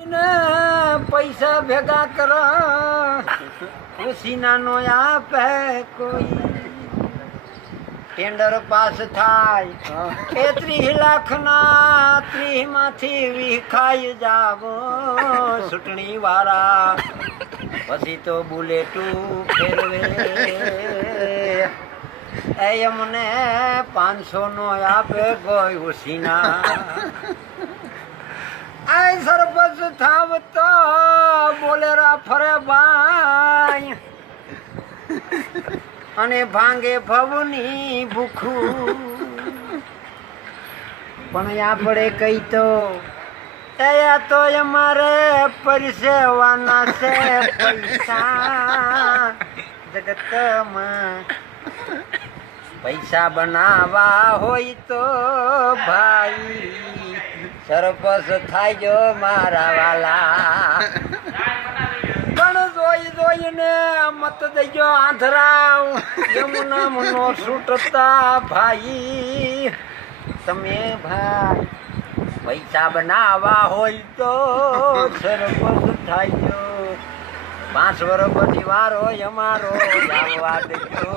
પૈસા ભેગા કરો ખુશીના નો આપે કોઈ ટેન્ડર પાસ થાય 30 લાખના 30 માંથી વિખાઈ જાવો ચૂંટણી વાળા પછી તો બુલેટું ફેરવે એમને 500 નો આપે કોઈ ઉસીના આય સરપંચ થાવ તો બોલેરા ફરે બાય અને ભાંગે ભવની ભૂખું પણ આપણે કઈ તો તયા તો અમારે પરસેવાના છે પૈસા જગતમાં પૈસા બનાવવા હોય તો ભાઈ સરપંચ થાય જો મારા વાલા પણ જોઈને મત દેજો આંધરાવ યમુના મનો છૂટતા ભાઈ તમે ભાઈ પૈસા બનાવવા હોય તો સરપંચ થાય જો 5 વર્ષ પછી વારો અમારો જાવા દેજો